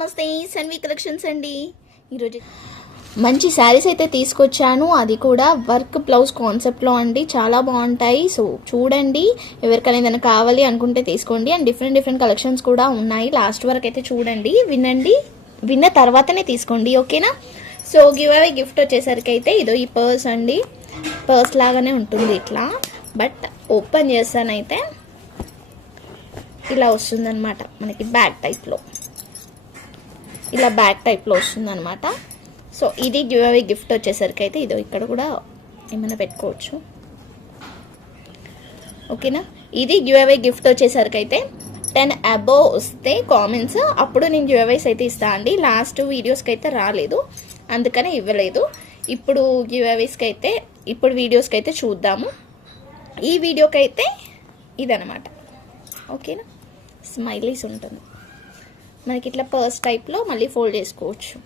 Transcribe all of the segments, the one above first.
నమస్తే సన్వి కలెక్షన్స్ అండి. ఈరోజు మంచి శారీస్ అయితే తీసుకొచ్చాను. అది కూడా వర్క్ బ్లౌజ్ కాన్సెప్ట్లో అండి. చాలా బాగుంటాయి. సో చూడండి ఎవరికైనా ఏదైనా కావాలి అనుకుంటే తీసుకోండి. అండ్ డిఫరెంట్ డిఫరెంట్ కలెక్షన్స్ కూడా ఉన్నాయి. లాస్ట్ వరకు అయితే చూడండి. వినండి. విన్న తర్వాతనే తీసుకోండి. ఓకేనా? సో గివ్ అవే గిఫ్ట్ వచ్చేసరికి అయితే ఇదో ఈ పర్స్ అండి. పర్స్ లాగానే ఉంటుంది ఇట్లా. బట్ ఓపెన్ చేస్తానైతే ఇలా వస్తుందన్నమాట మనకి బ్యాగ్ టైప్లో. ఇలా బ్యాగ్ టైప్లో వస్తుందనమాట సో ఇది గివ్ అవే గిఫ్ట్ వచ్చేసరికి అయితే ఇదో ఇక్కడ కూడా ఏమైనా పెట్టుకోవచ్చు. ఓకేనా? ఇది గివ్ అవే గిఫ్ట్ వచ్చేసరికి అయితే టెన్ అబోవ్ వస్తే కామెంట్స్. అప్పుడు నేను గివ్ అవేస్ అయితే ఇస్తా అండి. లాస్ట్ వీడియోస్కి అయితే రాలేదు. అందుకనే ఇవ్వలేదు. ఇప్పుడు గివ్ అవేస్కి అయితే ఇప్పుడు వీడియోస్కి అయితే చూద్దాము. ఈ వీడియోకి అయితే ఇదనమాట ఓకేనా? స్మైలీస్ ఉంటుంది. మనకి ఇట్లా పర్స్ టైప్లో మళ్ళీ ఫోల్డ్ చేసుకోవచ్చు.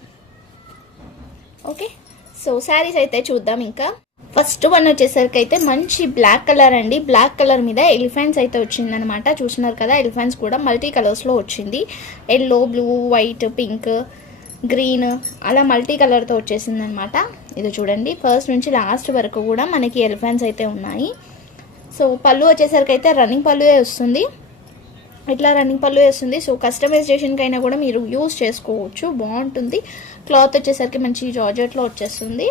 ఓకే సో శారీస్ అయితే చూద్దాం ఇంకా. ఫస్ట్ వన్ వచ్చేసరికి అయితే మంచి బ్లాక్ కలర్ అండి. బ్లాక్ కలర్ మీద ఎలిఫెంట్స్ అయితే వచ్చిందనమాట చూస్తున్నారు కదా ఎలిఫెంట్స్ కూడా మల్టీ కలర్స్లో వచ్చింది. Yellow blue white pink green అలా మల్టీ కలర్తో వచ్చేసింది అనమాట ఇది చూడండి. ఫస్ట్ నుంచి లాస్ట్ వరకు కూడా మనకి ఎలిఫెంట్స్ అయితే ఉన్నాయి. సో పళ్ళు వచ్చేసరికి అయితే రన్నింగ్ పళ్ళువే వస్తుంది. ఇట్లా రన్నింగ్ పళ్ళు వేస్తుంది. సో కస్టమైజేషన్కి అయినా కూడా మీరు యూజ్ చేసుకోవచ్చు. బాగుంటుంది. క్లాత్ వచ్చేసరికి మంచి జార్జెట్లో వచ్చేస్తుంది.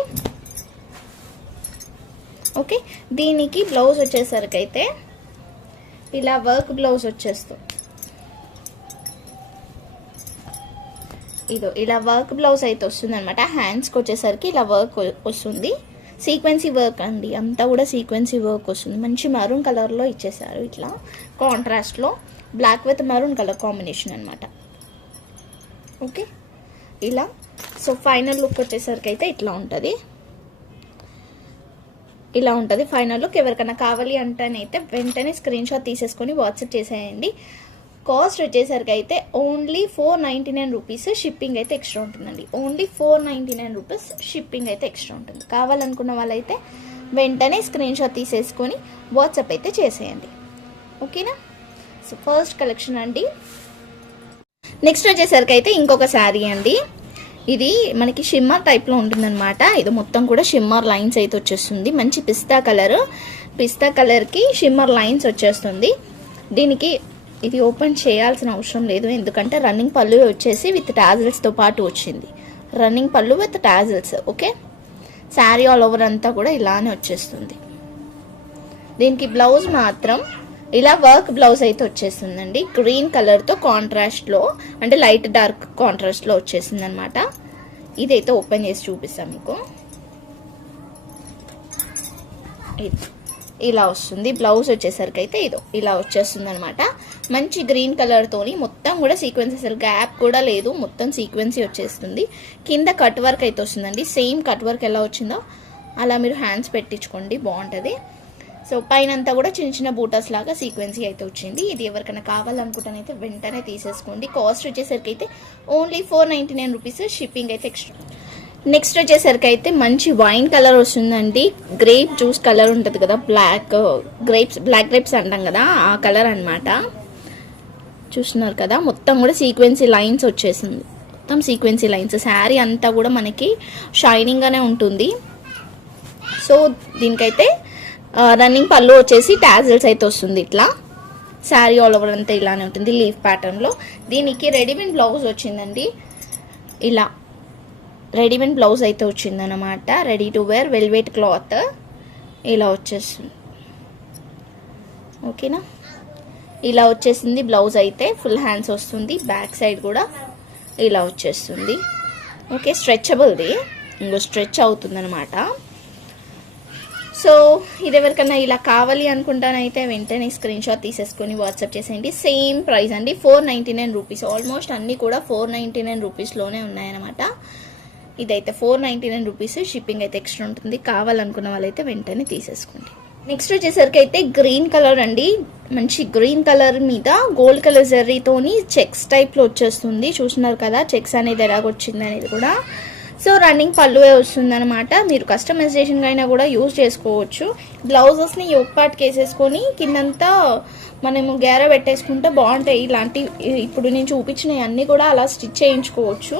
ఓకే దీనికి బ్లౌజ్ వచ్చేసరికి అయితే ఇలా వర్క్ బ్లౌజ్ వచ్చేస్తుంది ఇదో ఇలా వర్క్ బ్లౌజ్ అయితే వస్తుంది అనమాట హ్యాండ్స్కి వచ్చేసరికి ఇలా వర్క్ వస్తుంది. సీక్వెన్సీ వర్క్ అండి. అంతా కూడా సీక్వెన్సీ వర్క్ వస్తుంది. మంచి మరూన్ కలర్లో ఇచ్చేసారు ఇట్లా. కాంట్రాస్ట్లో black with maroon colour combination అనమాట ఓకే ఇలా. సో ఫైనల్ లుక్ వచ్చేసరికి అయితే ఇట్లా ఉంటుంది. ఇలా ఉంటుంది ఫైనల్ లుక్ ఎవరికైనా కావాలి అంటేనైతే వెంటనే స్క్రీన్ షాట్ తీసేసుకొని వాట్సాప్ చేసేయండి. కాస్ట్ వచ్చేసరికి అయితే only four ninety nine rupees shipping అయితే ఎక్స్ట్రా ఉంటుందండి. Only four ninety nine rupees shipping అయితే ఎక్స్ట్రా ఉంటుంది. కావాలనుకున్న వాళ్ళైతే వెంటనే స్క్రీన్ షాట్ తీసేసుకొని వాట్సాప్ అయితే చేసేయండి. ఓకేనా సో ఫస్ట్ కలెక్షన్ అండి. నెక్స్ట్ వచ్చేసరికి అయితే ఇంకొక శారీ అండి. ఇది మనకి షిమ్మర్ టైప్లో ఉంటుందన్నమాట. ఇది మొత్తం కూడా షిమ్మర్ లైన్స్ అయితే వచ్చేస్తుంది. మంచి పిస్తా కలర్ పిస్తా కలర్కి షిమ్మర్ లైన్స్ వచ్చేస్తుంది. దీనికి ఇది ఓపెన్ చేయాల్సిన అవసరం లేదు. ఎందుకంటే రన్నింగ్ పళ్ళు వచ్చేసి విత్ టాజిల్స్తో పాటు వచ్చింది. రన్నింగ్ పళ్ళు with tassels okay sari all over అంతా కూడా ఇలానే వచ్చేస్తుంది. దీనికి బ్లౌజ్ మాత్రం ఇలా వర్క్ బ్లౌజ్ అయితే వచ్చేసిందండి. గ్రీన్ కలర్తో కాంట్రాస్ట్లో అంటే లైట్ డార్క్ కాంట్రాస్ట్లో వచ్చేసింది అనమాట ఇదైతే ఓపెన్ చేసి చూపిస్తాను మీకు. ఇలా వస్తుంది. బ్లౌజ్ వచ్చేసరికి అయితే ఇదో ఇలా వచ్చేస్తుంది అనమాట మంచి గ్రీన్ కలర్తోని మొత్తం కూడా సీక్వెన్స్ అసలు గ్యాప్ కూడా లేదు. మొత్తం సీక్వెన్సీ వచ్చేస్తుంది. కింద కట్ వర్క్ అయితే వస్తుందండి. సేమ్ కట్ వర్క్ ఎలా వచ్చిందో అలా మీరు హ్యాండ్స్ పెట్టించుకోండి. బాగుంటుంది. సో పైనంతా కూడా చిన్న చిన్న బూటాస్ లాగా సీక్వెన్సీ అయితే వచ్చింది. ఇది ఎవరికైనా కావాలనుకుంటానైతే వెంటనే తీసేసుకోండి. కాస్ట్ వచ్చేసరికి అయితే only four ninety nine rupees shipping అయితే ఎక్స్ట్రా నెక్స్ట్ వచ్చేసరికి అయితే మంచి వైన్ కలర్ వస్తుందండి. గ్రేప్ జ్యూస్ కలర్ ఉంటుంది కదా బ్లాక్ గ్రేప్స్ బ్లాక్ గ్రేప్స్ అంటాం కదా ఆ కలర్ అన్నమాట. చూస్తున్నారు కదా మొత్తం కూడా సీక్వెన్సీ లైన్స్ వచ్చేసింది. మొత్తం సీక్వెన్సీ లైన్స్ శారీ అంతా కూడా మనకి షైనింగ్గానే ఉంటుంది. సో దీనికైతే రన్నింగ్ పళ్ళు వచ్చేసి టాజిల్స్ అయితే వస్తుంది ఇట్లా. శారీ ఆల్ ఓవర్ అంతా ఇలానే ఉంటుంది లీఫ్ ప్యాటర్న్లో దీనికి రెడీమేడ్ బ్లౌజ్ వచ్చిందండి. ఇలా రెడీమేడ్ బ్లౌజ్ అయితే వచ్చిందనమాట ready to wear velvet cloth ఇలా వచ్చేస్తుంది. ఓకేనా ఇలా వచ్చేసింది బ్లౌజ్ అయితే. ఫుల్ హ్యాండ్స్ వస్తుంది. బ్యాక్ సైడ్ కూడా ఇలా వచ్చేస్తుంది. ఓకే స్ట్రెచబుల్ది ఇంకో స్ట్రెచ్ అవుతుందన్నమాట. సో ఇది ఎవరికన్నా ఇలా కావాలి అనుకుంటానైతే వెంటనే స్క్రీన్ షాట్ తీసేసుకొని వాట్సాప్ చేసేయండి. సేమ్ ప్రైస్ అండి. Four ninety nine rupees almost అన్నీ కూడా ఫోర్ నైంటీ నైన్ రూపీస్లోనే ఉన్నాయన్నమాట. ఇదైతే four ninety nine rupees shipping అయితే ఎక్స్ట్రా ఉంటుంది. కావాలనుకున్న వాళ్ళైతే వెంటనే తీసేసుకోండి. నెక్స్ట్ వచ్చేసరికి అయితే గ్రీన్ కలర్ అండి. మంచి గ్రీన్ కలర్ మీద గోల్డ్ కలర్ జర్రీతోని చెక్స్ టైప్లో వచ్చేస్తుంది. చూస్తున్నారు కదా చెక్స్ అనేది ఎలాగొచ్చింది అనేది కూడా. సో రన్నింగ్ పళ్ళువే వస్తుందన్నమాట. మీరు కస్టమైజేషన్ అయినా కూడా యూజ్ చేసుకోవచ్చు. బ్లౌజెస్ని యోగ్ పార్ట్కి వేసేసుకొని కిందంతా మనము గేర పెట్టేసుకుంటే బాగుంటాయి. ఇలాంటి ఇప్పుడు నేను చూపించినవి అన్నీ కూడా అలా స్టిచ్ చేయించుకోవచ్చు.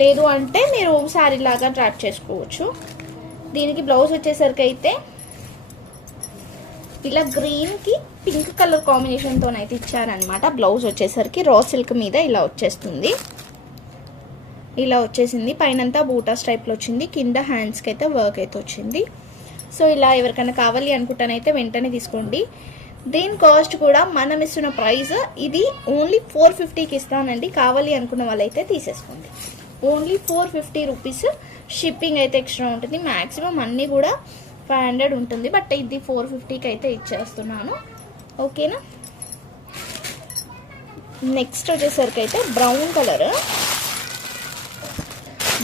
లేదు అంటే మీరు శారీ లాగా ట్రాప్ చేసుకోవచ్చు. దీనికి బ్లౌజ్ వచ్చేసరికి అయితే ఇలా గ్రీన్కి పింక్ కలర్ కాంబినేషన్తో అయితే ఇచ్చారనమాట బ్లౌజ్ వచ్చేసరికి రా సిల్క్ మీద ఇలా వచ్చేస్తుంది. ఇలా వచ్చేసింది. పైనంతా బూటాస్ టైప్లో వచ్చింది. కింద హ్యాండ్స్కి అయితే వర్క్ అయితే వచ్చింది. సో ఇలా ఎవరికైనా కావాలి అనుకుంటానైతే వెంటనే తీసుకోండి. దీని కాస్ట్ కూడా మనం ఇస్తున్న ప్రైస్ ఇది ఓన్లీ ఫోర్ ఫిఫ్టీకి ఇస్తానండి. కావాలి అనుకున్న వాళ్ళైతే తీసేసుకోండి. Only four fifty rupees shipping అయితే ఎక్స్ట్రా ఉంటుంది. మ్యాక్సిమం అన్నీ కూడా ఫైవ్ హండ్రెడ్ ఉంటుంది. బట్ ఇది ఫోర్ ఫిఫ్టీకి అయితే ఇచ్చేస్తున్నాను. ఓకేనా? నెక్స్ట్ వచ్చేసరికి అయితే బ్రౌన్ కలర్.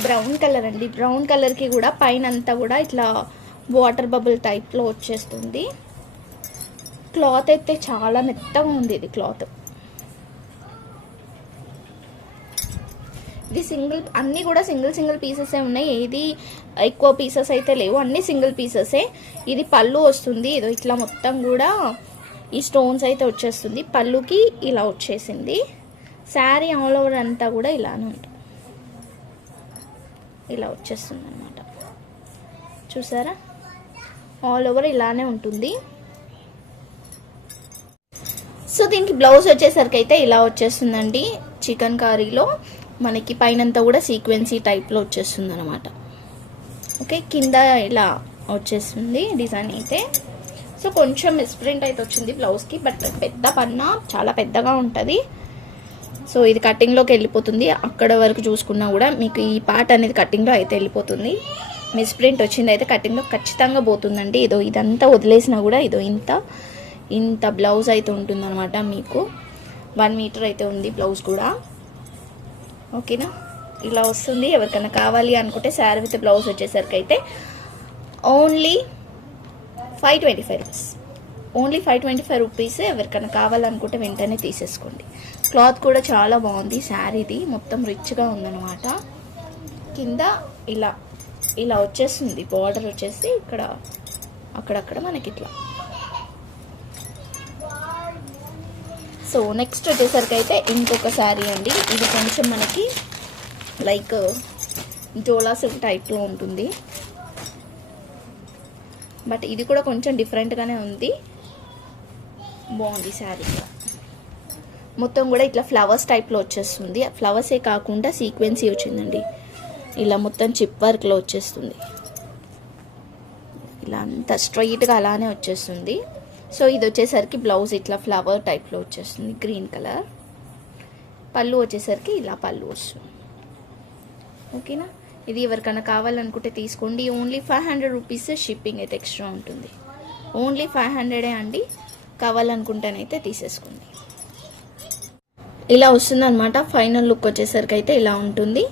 బ్రౌన్ కలర్ అండి. బ్రౌన్ కలర్కి కూడా పైన అంతా కూడా ఇట్లా వాటర్ బబుల్ టైప్లో వచ్చేస్తుంది. క్లాత్ అయితే చాలా మెత్తగా ఉంది ఇది క్లాత్. ఇది సింగిల్ అన్నీ కూడా సింగిల్ సింగిల్ పీసెసే ఉన్నాయి. ఏది ఎక్కువ పీసెస్ అయితే లేవు. అన్ని సింగిల్ పీసెసే. ఇది పళ్ళు వస్తుంది. ఇదో ఇట్లా మొత్తం కూడా ఈ స్టోన్స్ అయితే వచ్చేస్తుంది. పళ్ళుకి ఇలా వచ్చేసింది. శారీ ఆల్ ఓవర్ అంతా కూడా ఇలానే ఉంటుంది. ఇలా వచ్చేస్తుంది అనమాట చూసారా? ఆల్ ఓవర్ ఇలానే ఉంటుంది. సో దీనికి బ్లౌజ్ వచ్చేసరికి అయితే ఇలా వచ్చేస్తుందండి. చికెన్ కర్రీలో మనకి పైనంతా కూడా సీక్వెన్సీ టైప్లో వచ్చేస్తుంది అనమాట ఓకే కింద ఇలా వచ్చేస్తుంది డిజైన్ అయితే. సో కొంచెం మిస్ప్రింట్ అయితే వచ్చింది బ్లౌజ్కి బట్ పెద్ద పన్న చాలా పెద్దగా ఉంటుంది. సో ఇది కటింగ్లోకి వెళ్ళిపోతుంది. అక్కడ వరకు చూసుకున్నా కూడా మీకు ఈ పార్ట్ అనేది కటింగ్లో అయితే వెళ్ళిపోతుంది. మిస్ప్రింట్ వచ్చింది అయితే కటింగ్లో ఖచ్చితంగా పోతుందండి. ఇదో ఇదంతా వదిలేసినా కూడా ఇదో ఇంత ఇంత బ్లౌజ్ అయితే ఉంటుందన్నమాట మీకు. వన్ మీటర్ అయితే ఉంది బ్లౌజ్ కూడా. ఓకేనా ఇలా వస్తుంది. ఎవరికైనా కావాలి అనుకుంటే శారీ విత్ బ్లౌజ్ వచ్చేసరికి అయితే only five twenty five rupees only five twenty five rupees ఎవరికైనా కావాలనుకుంటే వెంటనే తీసేసుకోండి. క్లాత్ కూడా చాలా బాగుంది శారీది. మొత్తం రిచ్గా ఉందన్నమాట. కింద ఇలా ఇలా వచ్చేస్తుంది బార్డర్ వచ్చేసి ఇక్కడ అక్కడక్కడ మనకి ఇట్లా సో నెక్స్ట్ వచ్చేసరికి అయితే ఇంకొక శారీ అండి. ఇది కొంచెం మనకి లైక్ జోలా సిల్క్ టైప్లో ఉంటుంది. బట్ ఇది కూడా కొంచెం డిఫరెంట్గానే ఉంది. బాగుంది శారీ. కూడా మొత్తం కూడా ఇట్లా ఫ్లవర్స్ టైప్లో వచ్చేస్తుంది. ఫ్లవర్సే కాకుండా సీక్వెన్సీ వచ్చిందండి. ఇలా మొత్తం చిప్ వర్క్లో వచ్చేస్తుంది. ఇలా అంత స్ట్రైట్గా అలానే వచ్చేస్తుంది. సో ఇది వచ్చేసరికి బ్లౌజ్ ఇట్లా ఫ్లవర్ టైప్లో వచ్చేస్తుంది. Green colour. పళ్ళు వచ్చేసరికి ఇలా పళ్ళు వస్తుంది. ఓకేనా? ఇది ఎవరికైనా కావాలనుకుంటే తీసుకోండి. Only five hundred rupees shipping అయితే ఎక్స్ట్రా ఉంటుంది. ఓన్లీ ఫైవ్ హండ్రెడే అండి. కావాలనుకుంటేనైతే తీసేసుకోండి. ఇలా వస్తుందన్నమాట. ఫైనల్ లుక్ వచ్చేసరికి అయితే ఇలా ఉంటుంది.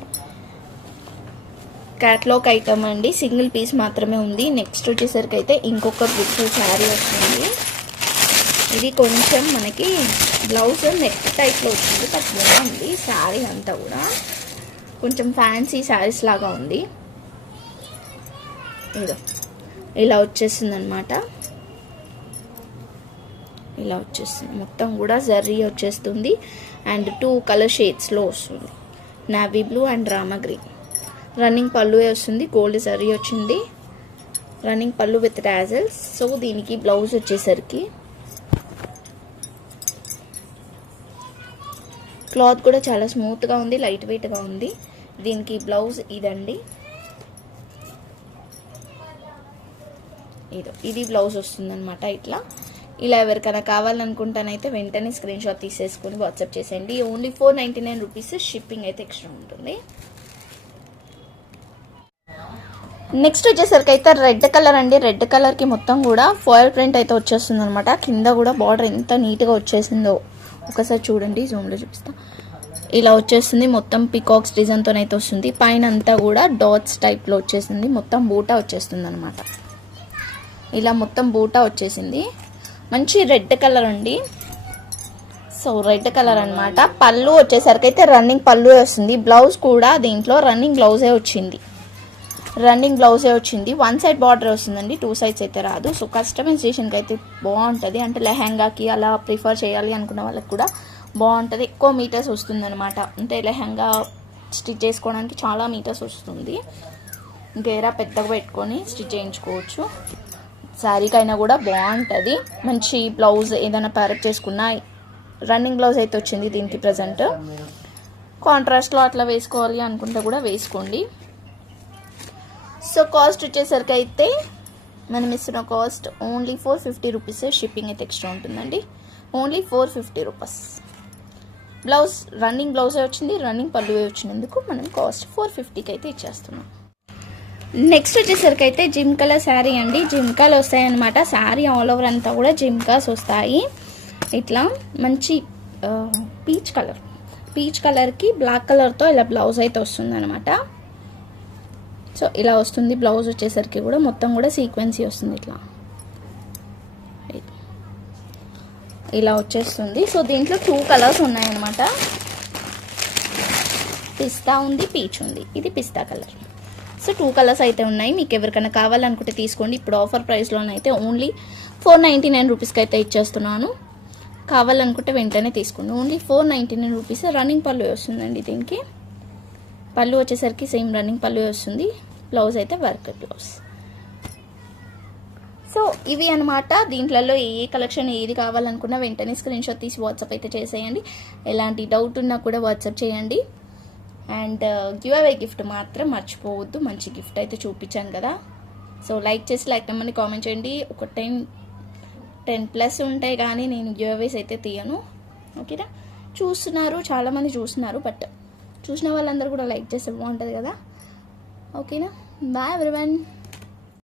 క్యాట్లాగ్ ఐటమ్ అండి. సింగిల్ పీస్ మాత్రమే ఉంది. నెక్స్ట్ వచ్చేసరికి అయితే ఇంకొక బుక్స్ శారీ వస్తుంది. ఇది కొంచెం మనకి బ్లౌజ్ నెక్ టైప్లో వచ్చింది. బట్ బాగుంది శారీ అంతా కూడా. కొంచెం ఫ్యాన్సీ శారీస్ లాగా ఉంది. ఇదో. ఇలా వచ్చేసింది అనమాట ఇలా వచ్చేస్తుంది. మొత్తం కూడా జర్రీ వచ్చేస్తుంది. అండ్ టూ కలర్ షేడ్స్లో వస్తుంది. Navy blue and drama green. Running పళ్ళు వస్తుంది. గోల్డ్ జరీ వచ్చింది. రన్నింగ్ పళ్ళు విత్ డాజల్స్. సో దీనికి బ్లౌజ్ వచ్చేసరికి క్లాత్ కూడా చాలా స్మూత్గా ఉంది లైట్ వెయిట్గా ఉంది. దీనికి బ్లౌజ్ ఇదండి. ఇదో ఇది బ్లౌజ్ వస్తుందన్నమాట ఇట్లా. ఇలా ఎవరికైనా కావాలనుకుంటానైతే వెంటనే స్క్రీన్ షాట్ తీసేసుకుని వాట్సాప్ చేసేయండి. Only four ninety nine rupees shipping అయితే ఎక్స్ట్రా ఉంటుంది. నెక్స్ట్ వచ్చేసరికి అయితే రెడ్ కలర్ అండి. రెడ్ కలర్కి మొత్తం కూడా ఫాయిల్ ప్రింట్ అయితే వచ్చేస్తుంది అనమాట కింద కూడా బార్డర్ ఎంత నీట్గా వచ్చేసిందో ఒకసారి చూడండి జూమ్లో చూపిస్తా. ఇలా వచ్చేస్తుంది. మొత్తం పికాక్స్ డిజైన్తో అయితే వస్తుంది. పైన అంతా కూడా డాట్స్ టైప్లో వచ్చేసింది. మొత్తం బూటా వచ్చేస్తుంది అనమాట ఇలా మొత్తం బూటా వచ్చేసింది. మంచి రెడ్ కలర్ అండి సో రెడ్ కలర్ అనమాట పళ్ళు వచ్చేసరికి అయితే రన్నింగ్ పళ్ళు వస్తుంది. బ్లౌజ్ కూడా దీంట్లో రన్నింగ్ బ్లౌజే వచ్చింది. రన్నింగ్ బ్లౌజే వచ్చింది. వన్ సైడ్ బార్డర్ వస్తుందండి. టూ సైడ్స్ అయితే రాదు. సో కస్టమైజేషన్కి అయితే బాగుంటుంది. అంటే లెహంగాకి అలా ప్రిఫర్ చేయాలి అనుకున్న వాళ్ళకి కూడా బాగుంటుంది. ఎక్కువ మీటర్స్ వస్తుందనమాట అంటే లెహంగా స్టిచ్ చేసుకోవడానికి చాలా మీటర్స్ వస్తుంది. గేరా పెద్దగా పెట్టుకొని స్టిచ్ చేయించుకోవచ్చు. శారీకైనా కూడా బాగుంటుంది. మంచి బ్లౌజ్ ఏదైనా ప్యారెట్ చేసుకున్నా రన్నింగ్ బ్లౌజ్ అయితే వచ్చింది దీనికి ప్రజెంట్ కాంట్రాస్ట్లో అట్లా వేసుకోవాలి అనుకుంటే కూడా వేసుకోండి. సో కాస్ట్ వచ్చేసరికి అయితే మనం ఇస్తున్న cost only four fifty rupees shipping అయితే ఎక్స్ట్రా ఉంటుందండి. Only four fifty rupees blouse running బ్లౌజే వచ్చింది రన్నింగ్ పళ్ళువే వచ్చినందుకు మనం కాస్ట్ ఫోర్ ఫిఫ్టీకి అయితే ఇచ్చేస్తున్నాం. నెక్స్ట్ వచ్చేసరికి అయితే జిమ్కాల శారీ అండి. జిమ్కాలు వస్తాయన్నమాట. శారీ ఆల్ ఓవర్ అంతా కూడా జిమ్కాస్ వస్తాయి. ఇట్లా మంచి పీచ్ కలర్ పీచ్ కలర్కి బ్లాక్ కలర్తో ఇలా బ్లౌజ్ అయితే వస్తుంది అనమాట సో ఇలా వస్తుంది. బ్లౌజ్ వచ్చేసరికి కూడా మొత్తం కూడా సీక్వెన్సీ వస్తుంది ఇట్లా. ఇలా వచ్చేస్తుంది. సో దీంట్లో టూ కలర్స్ ఉన్నాయన్నమాట. పిస్తా ఉంది పీచ్ ఉంది. ఇది పిస్తా కలర్ సో టూ కలర్స్ అయితే ఉన్నాయి. మీకు ఎవరికైనా కావాలనుకుంటే తీసుకోండి. ఇప్పుడు ఆఫర్ ప్రైస్లోనైతే ఓన్లీ ఫోర్ నైంటీ నైన్ రూపీస్కి అయితే ఇచ్చేస్తున్నాను. కావాలనుకుంటే వెంటనే తీసుకోండి. Only four ninety nine rupees running పళ్ళు వస్తుందండి దీనికి. పళ్ళు వచ్చేసరికి సేమ్ రన్నింగ్ పళ్ళు వస్తుంది. బ్లౌజ్ అయితే వర్క్ బ్లౌజ్ సో ఇవి అనమాట దీంట్లలో ఏ కలెక్షన్ ఏది కావాలనుకున్నా వెంటనే స్క్రీన్ షాట్ తీసి వాట్సాప్ అయితే చేసేయండి. ఎలాంటి డౌట్ ఉన్నా కూడా వాట్సాప్ చేయండి. అండ్ గివ్ అవే గిఫ్ట్ మాత్రం మర్చిపోవద్దు. మంచి గిఫ్ట్ అయితే చూపించాను కదా. సో లైక్ చేసి లైక్ నెంబర్ని కామెంట్ చేయండి. ఒక టెన్ టెన్ ప్లస్ ఉంటాయి కానీ నేను గివ్ అవేస్ అయితే తీయను. ఓకేనా చూస్తున్నారు చాలామంది చూస్తున్నారు బట్ చూసిన వాళ్ళందరూ కూడా లైక్ చేస్తే బాగుంటుంది కదా. ఓకేనా బాయ్ ఎవరివన్